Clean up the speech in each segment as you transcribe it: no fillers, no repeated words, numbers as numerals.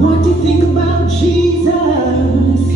What do you think about Jesus?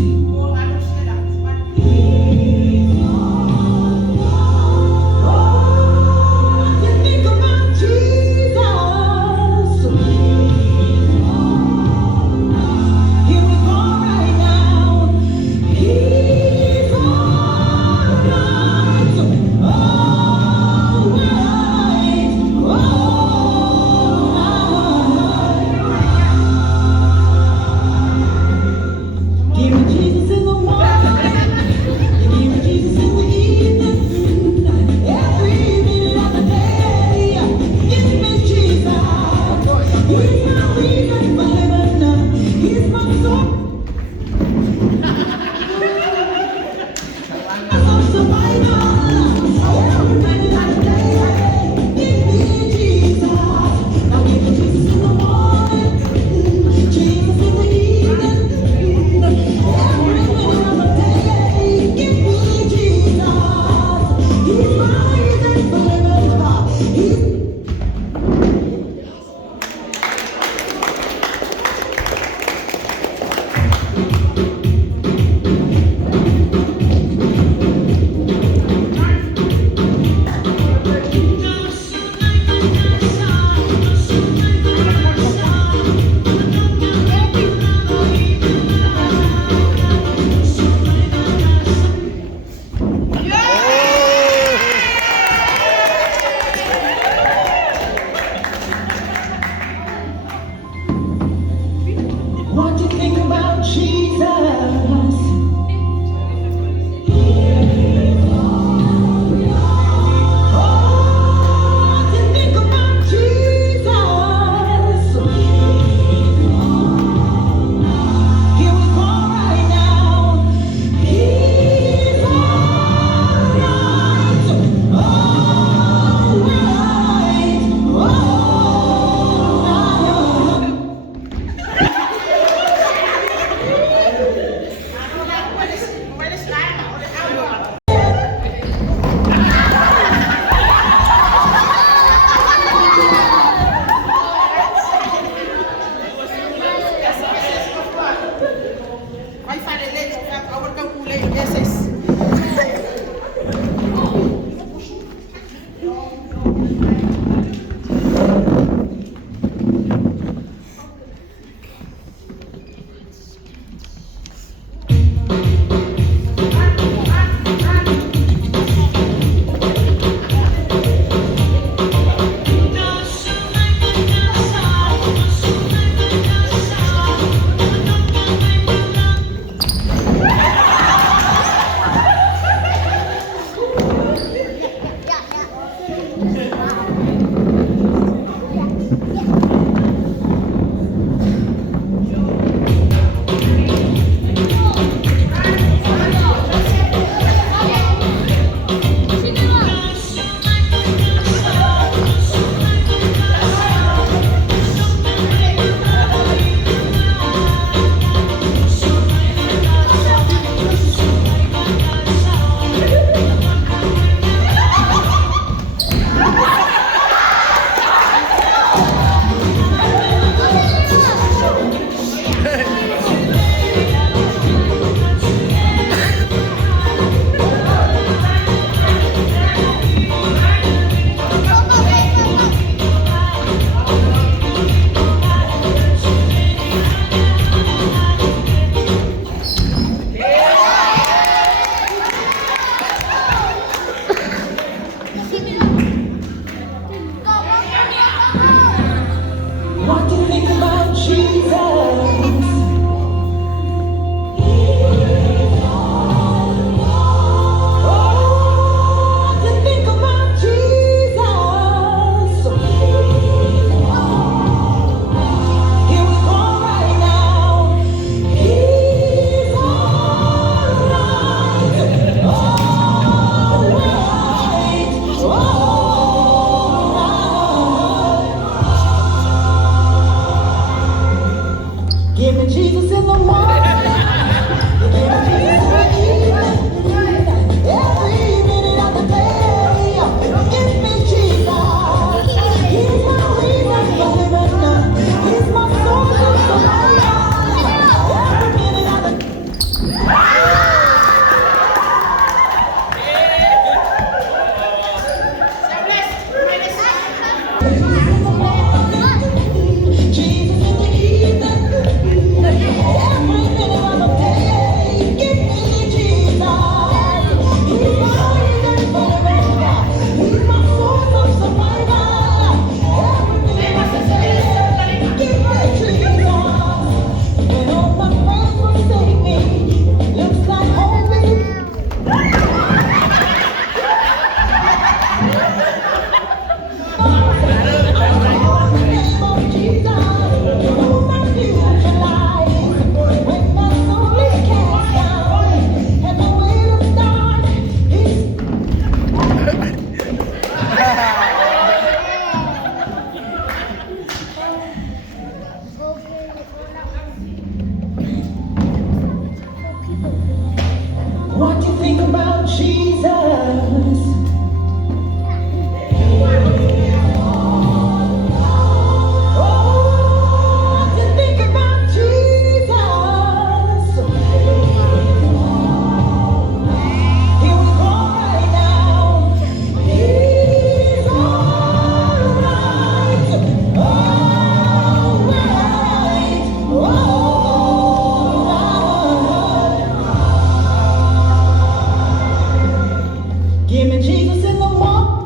Give me Jesus in the morning.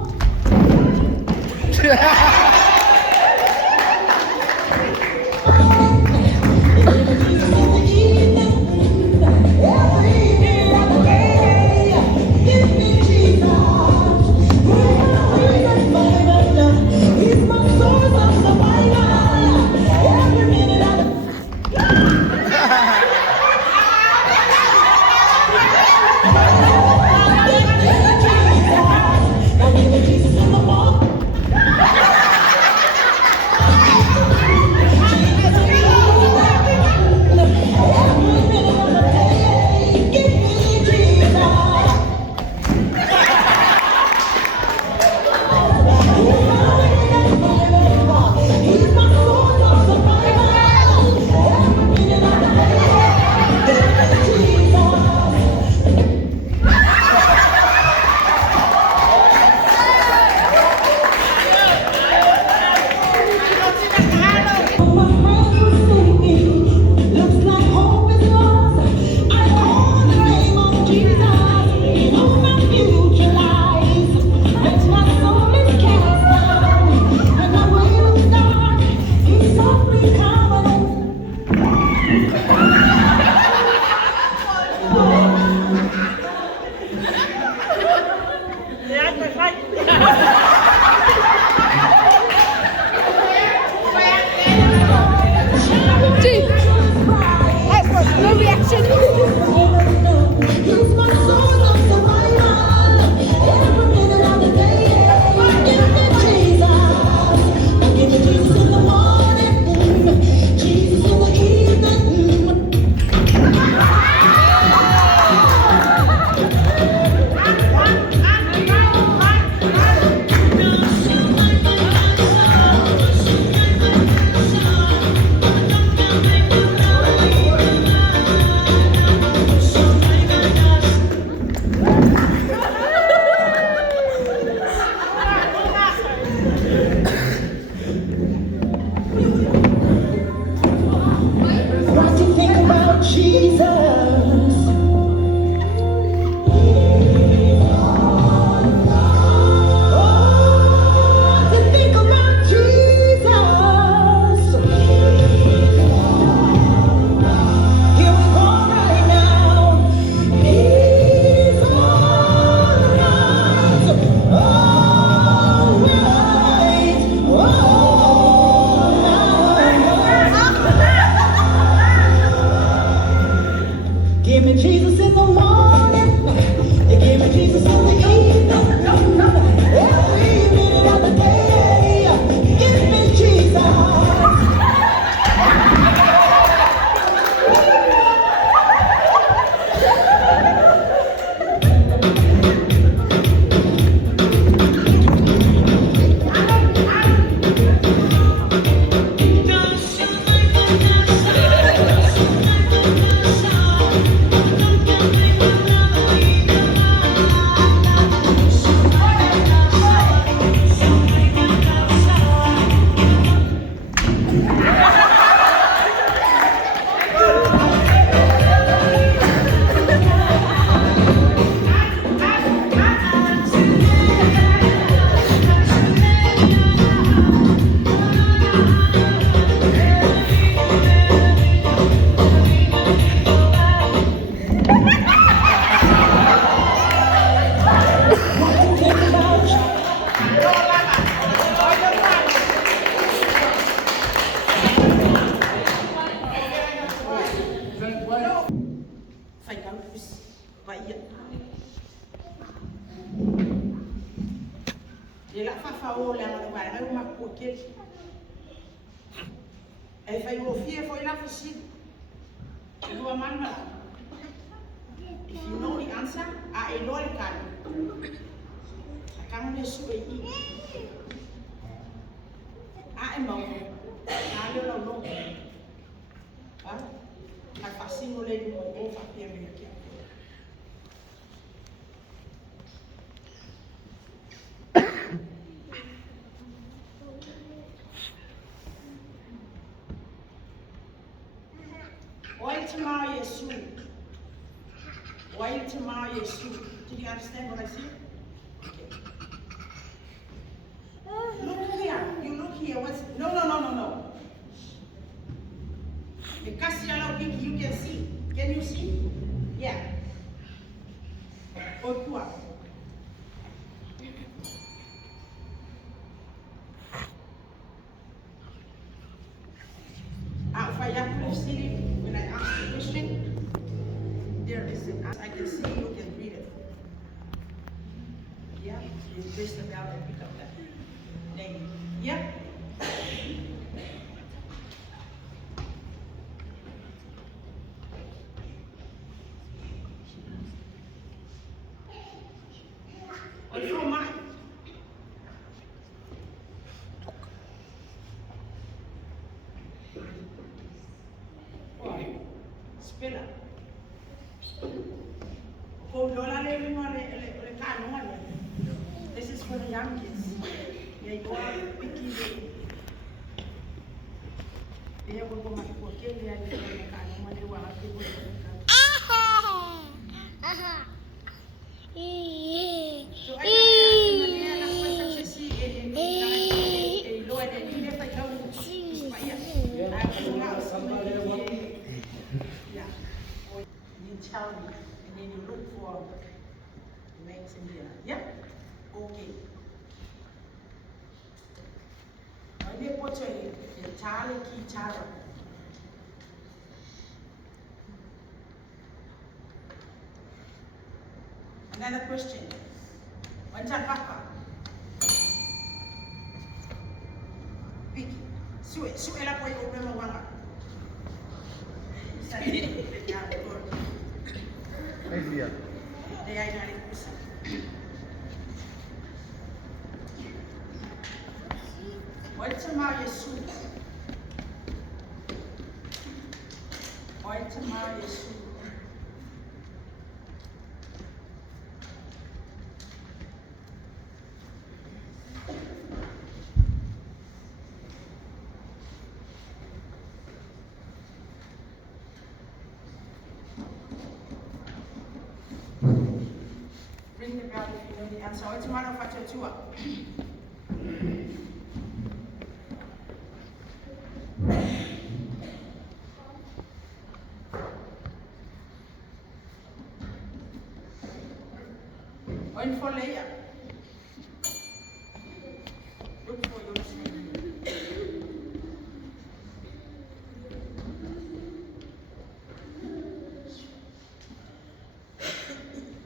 What you think about Jesus? What you think about Jesus? Here we go right now. He's alright. Alright. Give me Jesus in the morning. You give me Jesus in the evening. Every minute of the day. Give me Jesus. Ei fai o fie foi la fisi. Lua mana. If you know the answer, I know the card. I can't miss you. I am out. I don't know. I fascinate mo over here. Waitama Yesu. Waitama Yesu. Did you understand what I said? of silly when I ask the question. There is an answer. I can see you can read it. Yeah, you press the bell and pick up that name. Yeah. Or from mine. Spela. This is for the young kids. Yeah, you are picky. They will go back to Kenya and they will have to go so I tell me, and then you look for the next in here. Yeah? Okay. When they put the Charlie Kitara. Another question. What's that papa? Vicky. Sue ela poi problema wanga. Yeah, good. Idea. They are not person. What's about your suit? What's about your suit? Ring the bell if you know the answer. What's the matter with your tour? One for layer. Look for your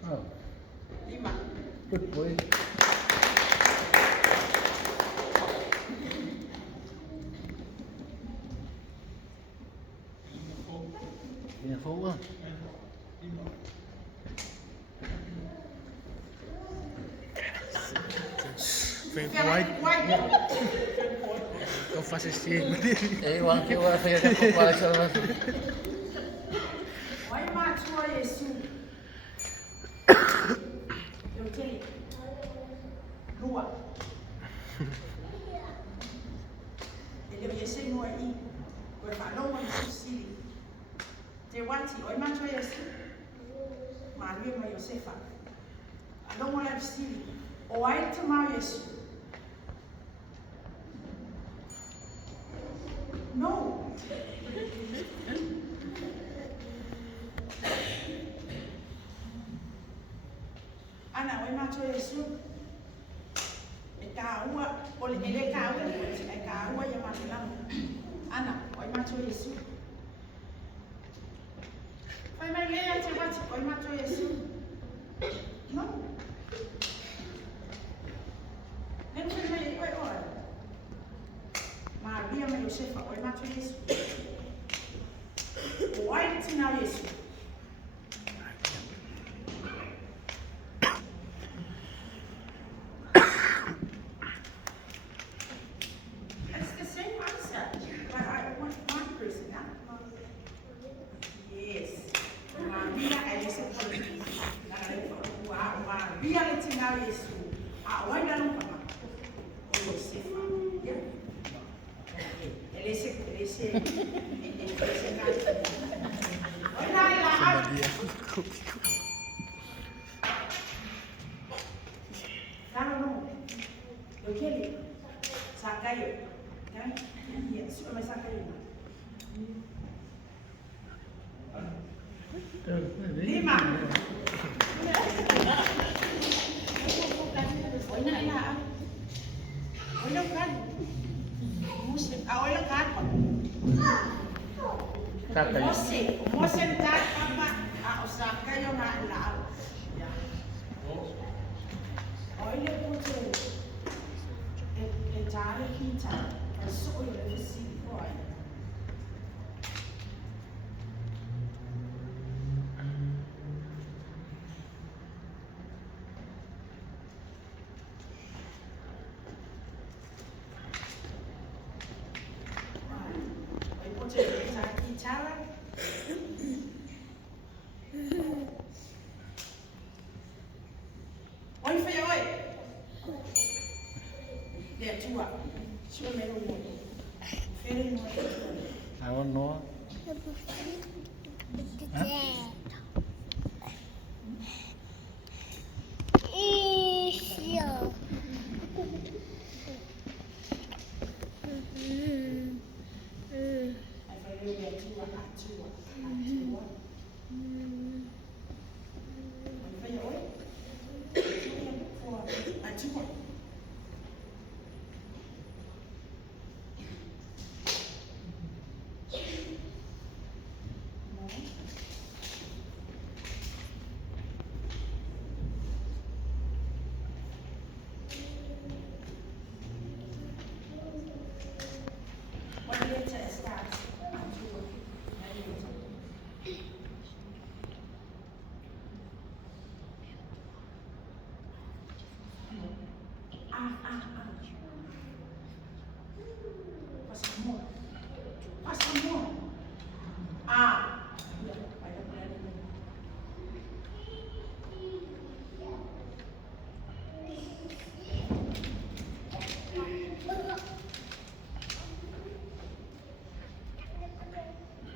Oh, Lima. good boy. Yeah, for one. Kau fast sih. Wang kiwa saya dah kupas sama. Why not try a soup? You tell it. Lua. Ele ia ser no aí. Vai falar uma coisa. Te wati, why not try a soup? Maria ma Josefa. I don't want to see it. O ai te mau Yesu. No. Ana, why not try a soup? Ikawa, ole ele kawa, ikawa ya matilamu. Ana, why not try a soup? Why my layer te wati, why not try a soup? No. Nem foi mai oi ora. Maria ma Josefa, oi ma tu Yesu. Why did you now Yesu? It's the same answer, but I want one person, huh? Yes. Maria and Josefa. Wow, Maria did you now Yesu. Why don't you? Lima. Muslim, awal kan? Saka yun. Mose ndak apa Osaka yo na lao. Ya. Oile puto. Tare kita. So yo le si foi. Oi, foi oi. Dia tua. Sua mero mo. Fere mo. I don't know.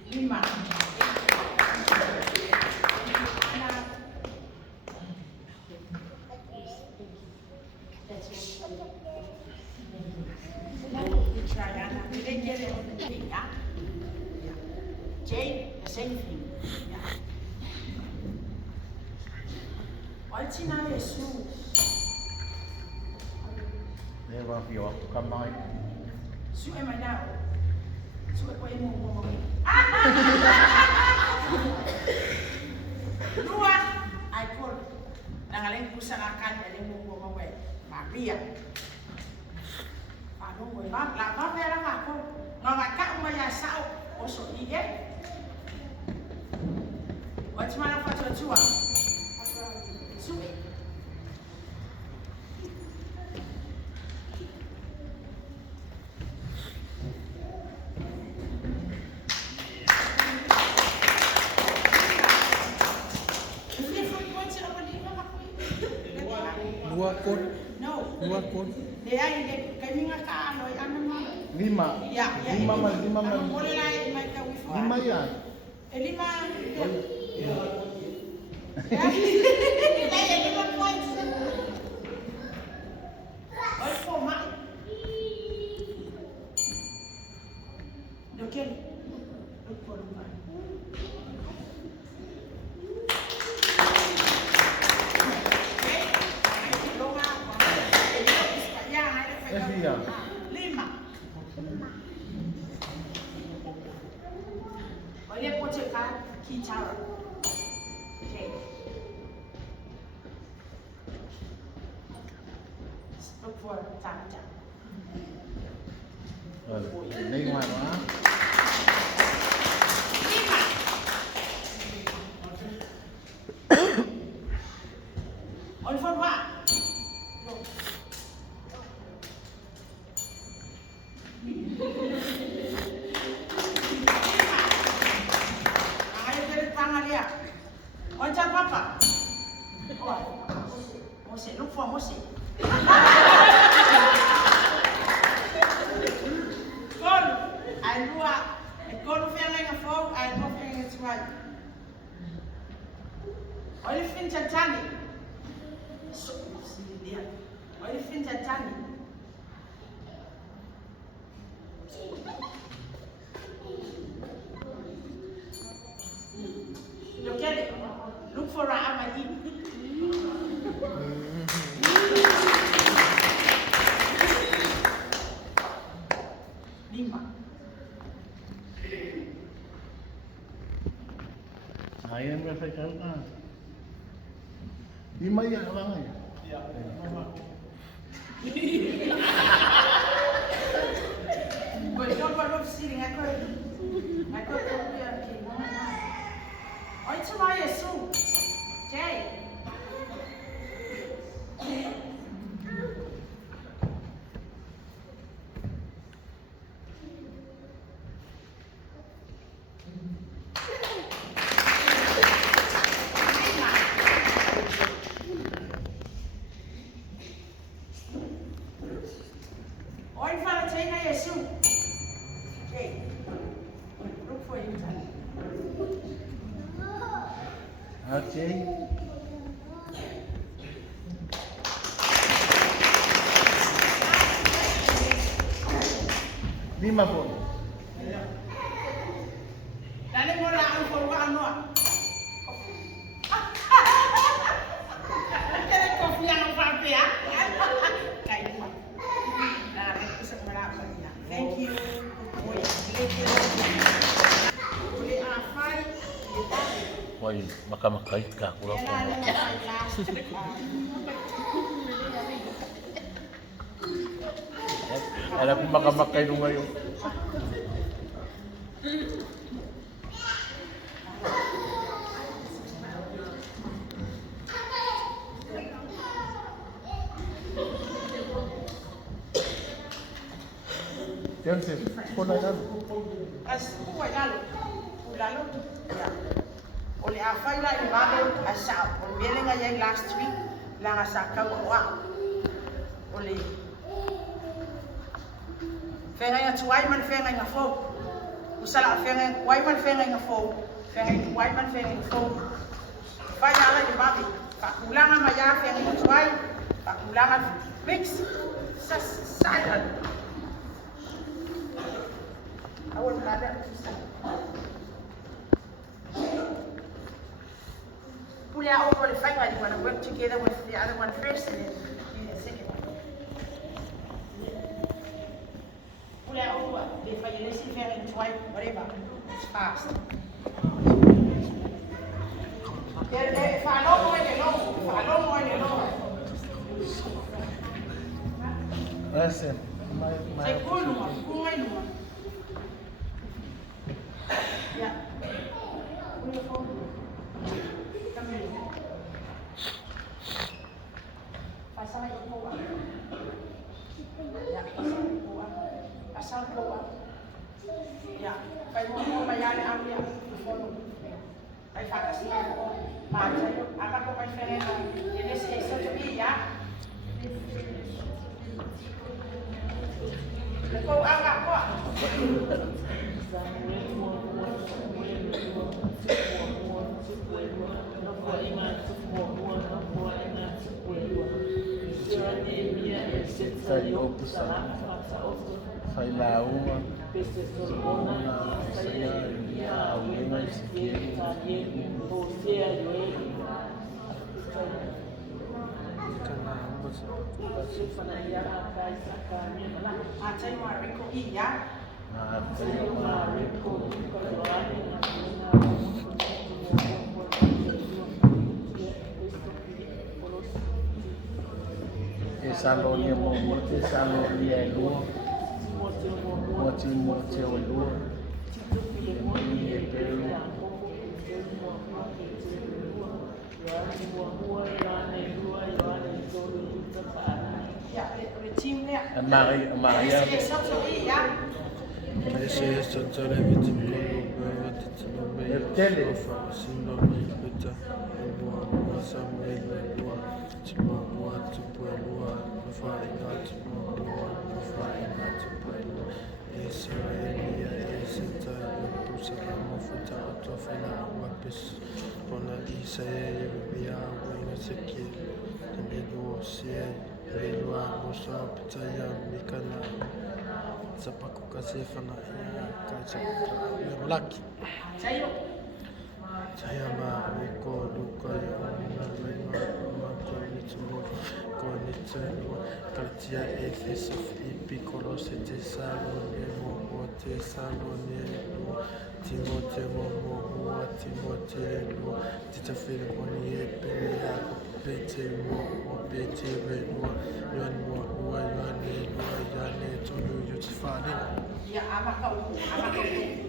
Lima. Jane, the same thing. What's in our shoe? Never feel come by. Shoe am I now? Shoe at way more. Dua, I call. Nangaling pusang akan dari munggu mawai. Maria. Ano mo ba? Lama pera ka ako. Ngangaka umaya sao. Oso ige. What's my name for Chua? Suwi. Dua kun. No. Dua kun. Dia ini kami ngaka aloy ano. Lima. Ya, Lima man. Boleh lah mai ka wifi. Lima yan. Lima. Kita ya 5 points. Oi, forma. Dokter. Dokter. Lima. Olha pode chegar kita. Okay. Look for tanja. Đây ngoài đó. Lima. Olha for what? Onca papa. Oh, Mose, look for Mose. Kon, I dua. Kon fenga nga fo, I no fenga swai. Oli fin chatani. So, dia. Oli fin chatani. Okay, look for Amadi. Lima. vai ficar ah. Di mai ya orang ya. Ya. Gue coba sih dengan aku dia. Oh itu mah ya su, Jay. Okay. Lima po. Dali mo lang ang pulwaan mo. Kaya kopi ang papi ah. Kain mo. Isang malaman niya. Thank you. Woi, makamakain ka kurang po. Alam ko makamakain mo ngayon. Yan sih, kung na yan. As buhay lalo. Lalo. Oli a faila I mado a sa. Oli bele nga yang last week lang sa kawa. Oli. Fenga nga tuwai man fenga nga fo. Usala fenga wai man fenga nga fo. Fenga wai man fenga nga fo. Faila la babi. Pakulangan maya fenga nga tuwai. Pakulangan mix. Sa silent. Awal kada. Pull out over the finger, you want to work together with the other one first and then do the second one. Pull out over, if you listen very twice, whatever, it's fast. If I don't want it long, if I don't want it long. Listen, Say cool one, cool one. Yeah. Pull your phone. Pasal itu ya, pasal kuat. Ya, kalau mau bayar ambil phone. Kalau tak kasih, macam apa kau main ferena? Ini sesuatu tu ya. Kau agak kuat. Sai opusang sai lauma saya ya dengan sikit Salonia momote salonia lu mochi mochi lu ni pero Maria Ese es total evitable laki saya mah iko duka yang tumo konitse Lord Katia Ephesus Epikolos Thessalonye mo Thessalonye Lord Timote mo Timote Lord Titafile Boni Epele Bete mo Bete Lord Yan mo Yane to you Father. Ya, ama kau.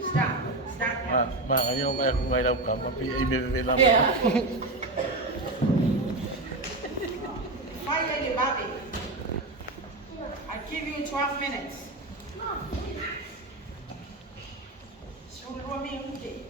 Stop. Makanya ako ngayon ka, mapi-i-i-i-i lang. Fire the body. I give you 12 minutes. Suruh mi uke.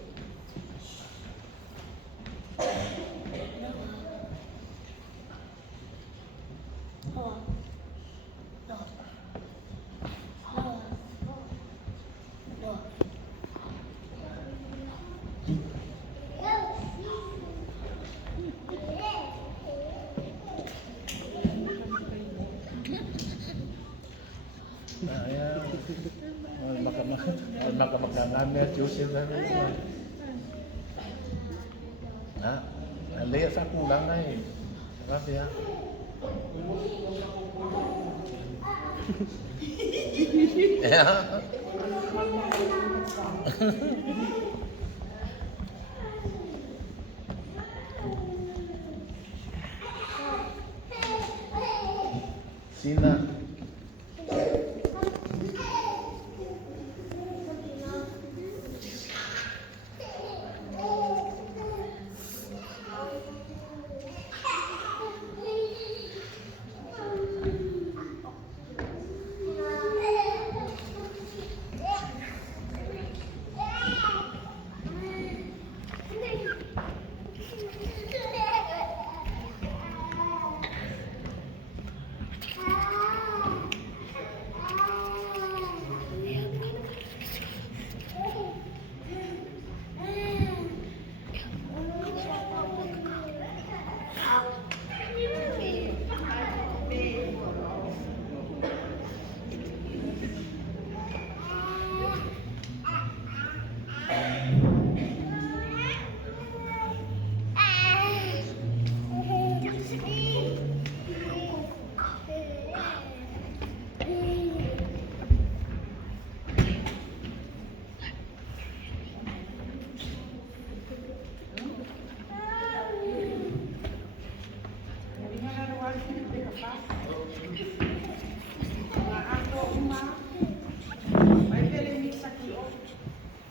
Makamagdangan Joseph na lihat sa kulang na eh. Grabe ha. Sina.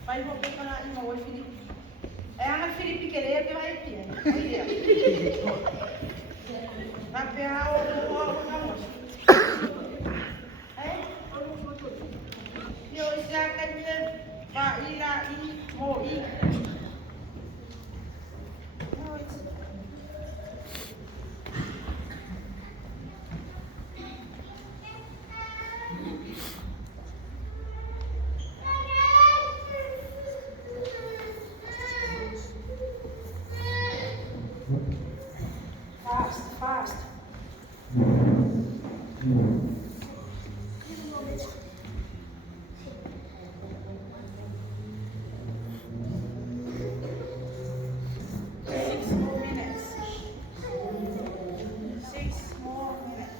Vai voltar para a irmã, Felipe. É a Felipe querer que vai aqui. Vai pegar o almoço. É? E hoje já quer dizer, vai ir lá e morrer. Fast. 6 more minutes. 6 more minutes.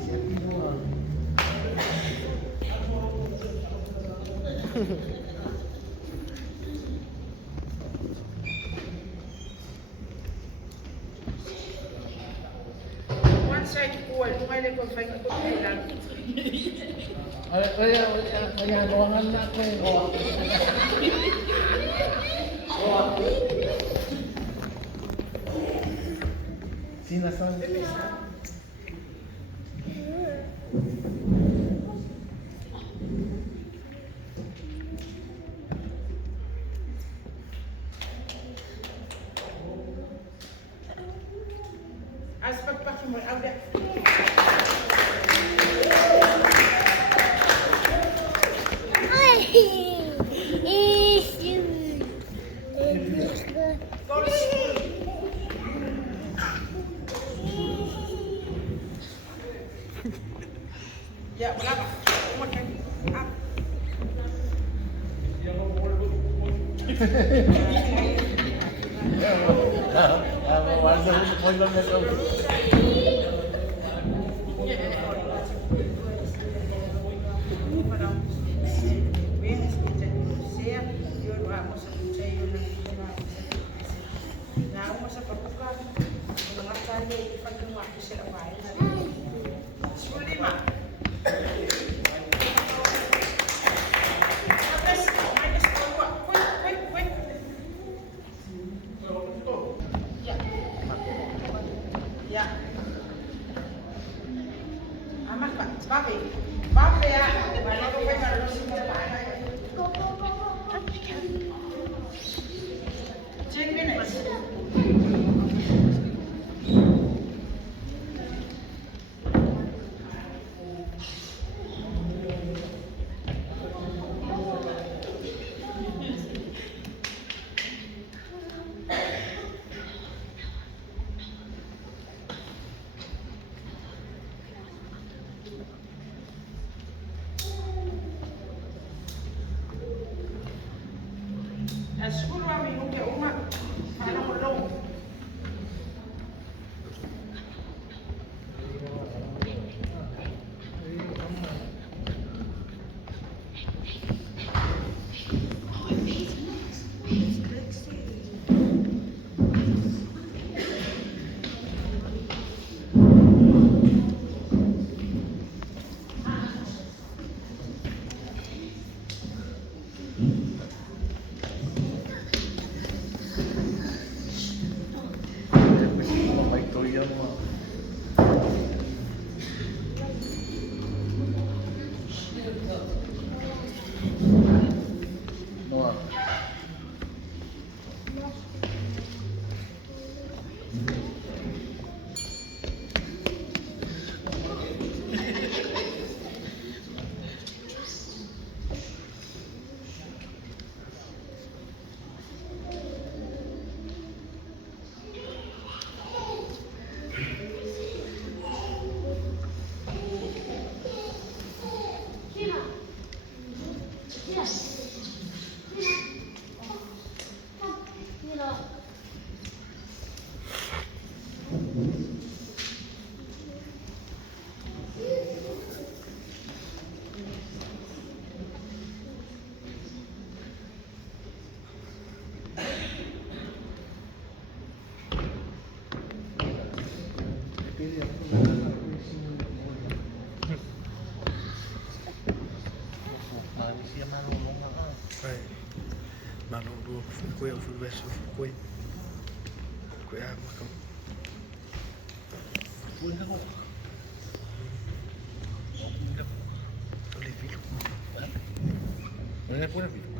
Siapin mo. One side forward, kumailan ko fine ko lang. Kaya gawangan na ako eh. Sinasabi. As pagpaki mo, awda. Go to school. Ya, wala pa. Umakan. Up. Ya. Aman Pak, Babe. Babe ya. Mana kau pengen kalau sini apa? 10 minutes. School kami nung kaya umat. Paano mo lang? Malulu fukwe ufubesho fukwe fukwe amako Puna ko Oleh film Mana pun film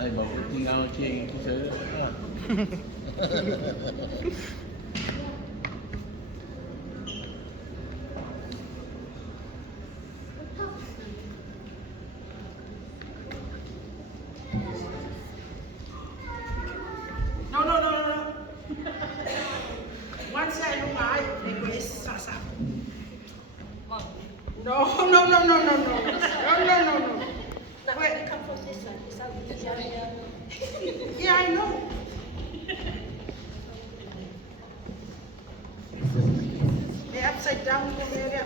Đây bảo cái tinggal trên cái sớ. No. One side of my request, Sasa. No. Wait. Come from this one. It's out this area. Yeah, I know. They're upside down from there.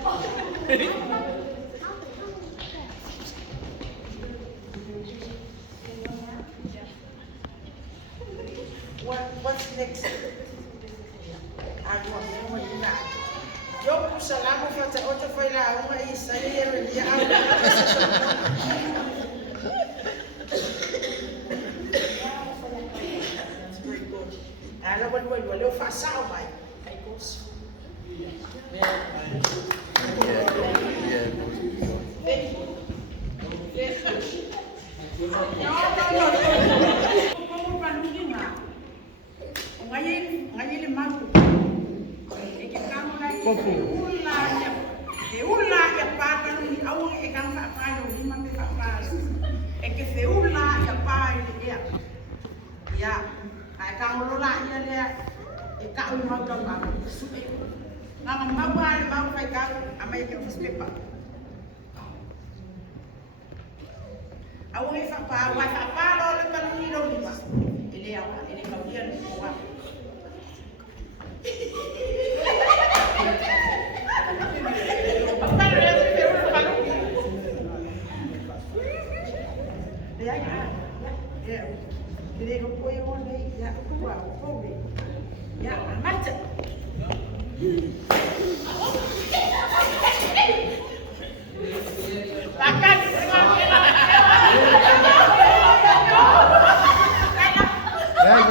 What's next? Yo salamu fata oto faila uma isayero ya very good. Ala walo fa sao mai. Ai kos. No. Como panungi ma. Ngayon le maku. Ula ya papa ni au e kan fa pa yo ni ma me fa pa e ke fe ula ya pa ni ya ai kan lo la ya le e ka u ma ka ma su e na ma ba ni ma fa ka a mai ke fus pepa au e fa pa lo le pa ni lo ni ma ele ya ele ka dia ni ko wa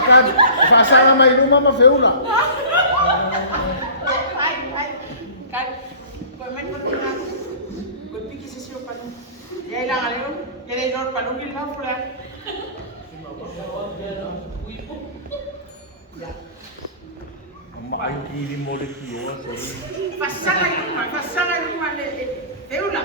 bukan. Pasang nama ini mama feula. Kan, kau main pertandingan, kau pikir sesuatu padu. Dia hilang alih, dia hilang padu hilang pula. Mak ayu kiri mode kio. Pasangan rumah le, feula.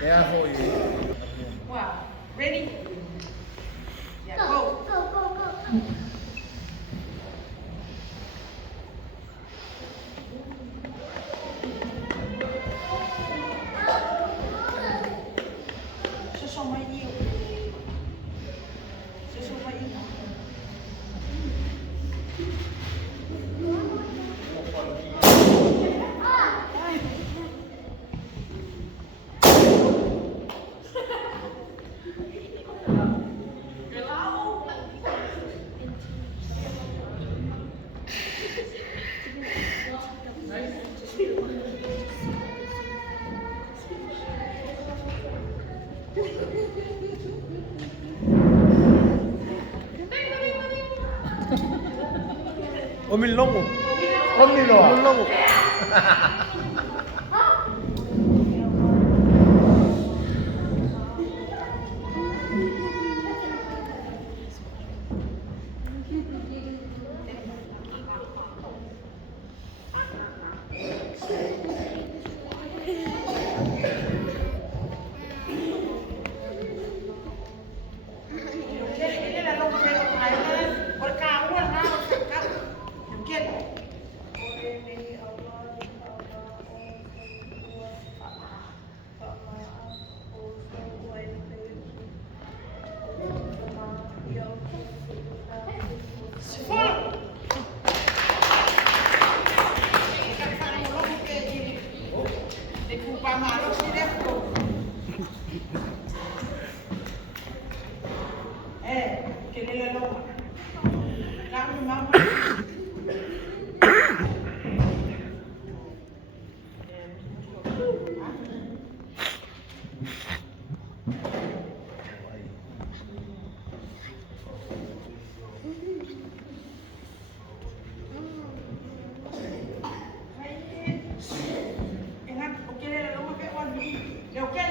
Yeah, for you. Wow, ready? Yeah, go. Omil longo. Omil loa. Omil longo. Ini lah lo pakai air berkawan lah, berkawan. Mungkin. Que le la loma. Kami mama. Ingat, oke le la loma ke wan. Ya oke.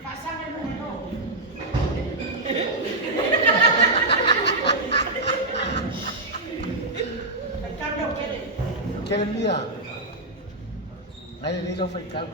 Pasang el número. Kailan niya? Ngayon nila phải cam.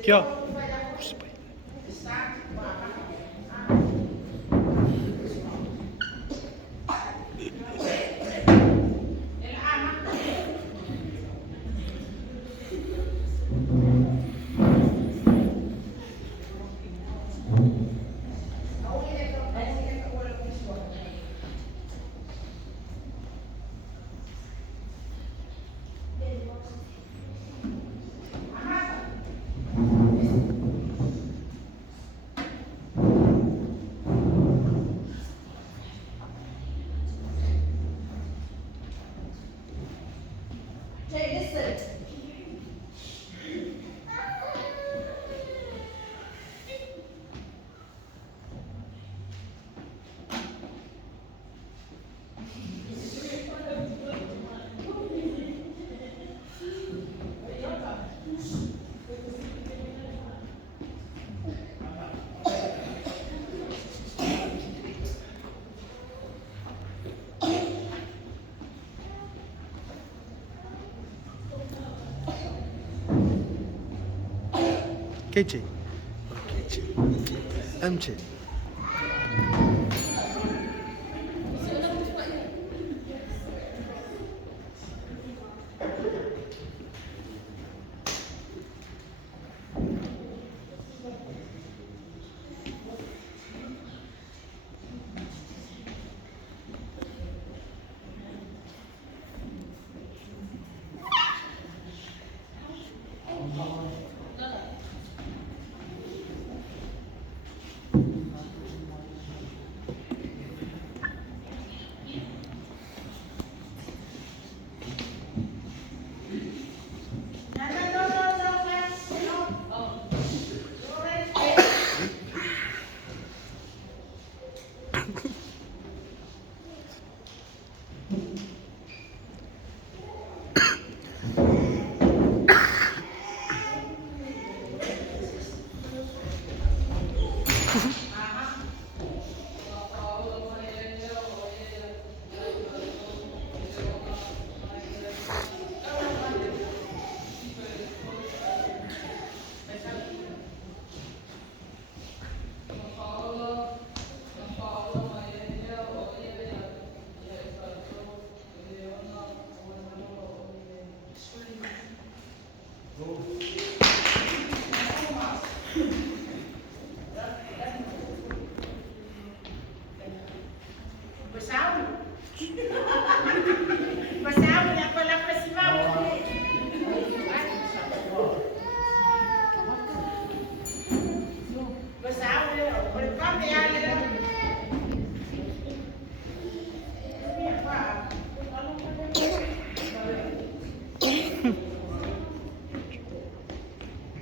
Kia. KJ. KJ. MC.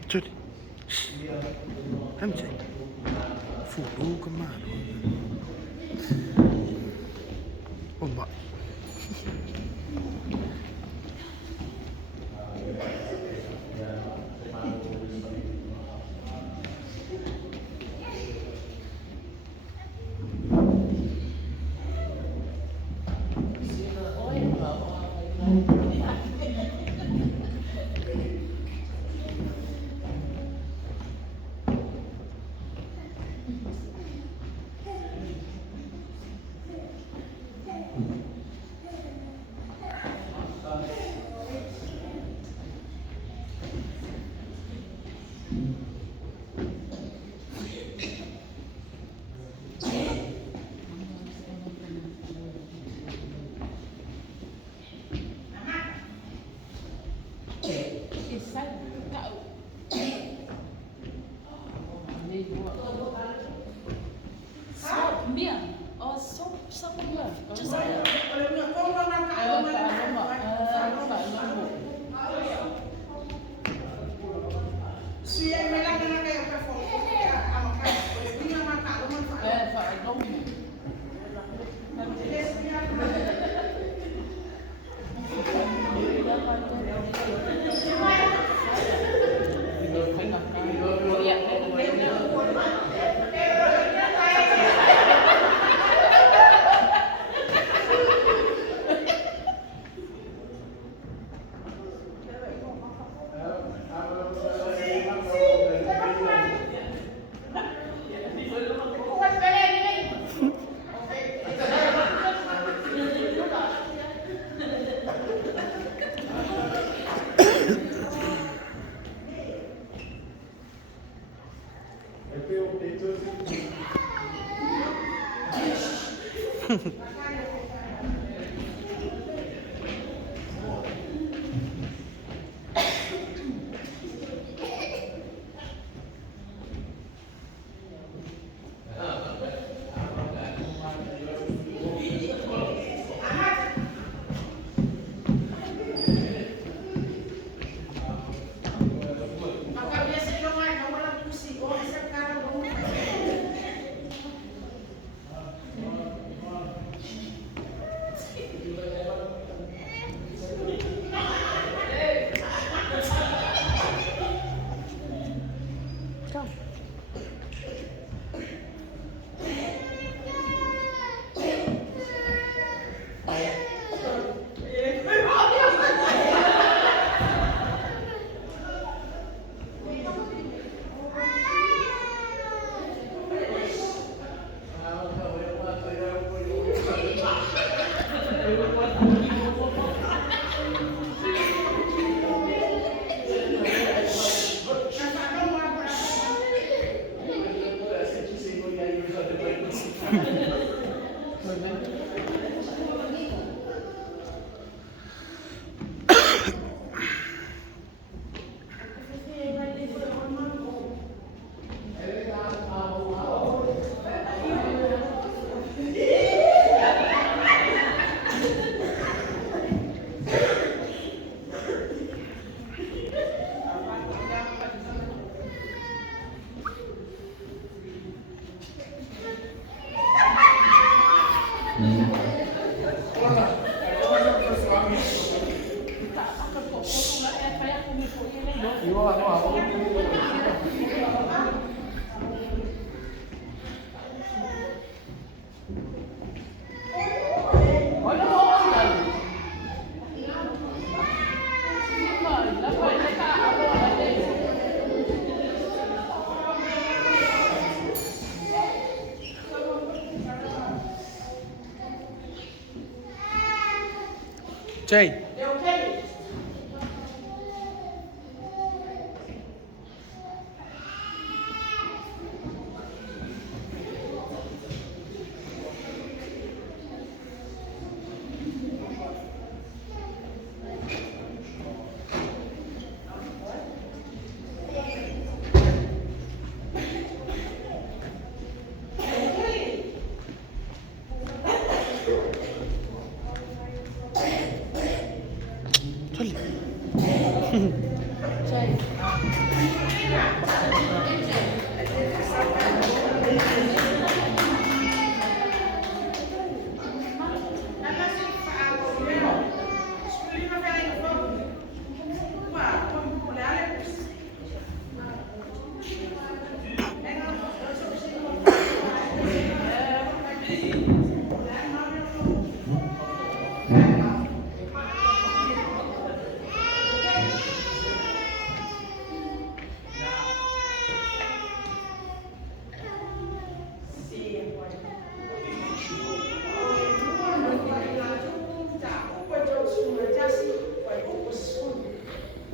Jadi. MC. Fulu kemana? Ombak. Chay.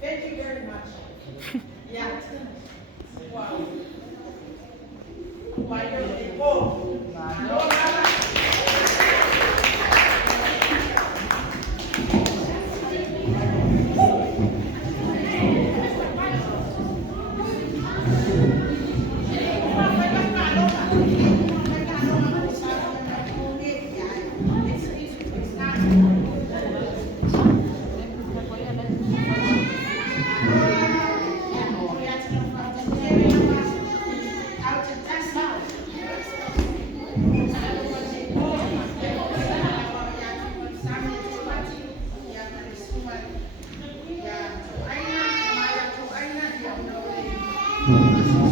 Thank you very much. Yeah. Wow. Why don't they go? Thank you.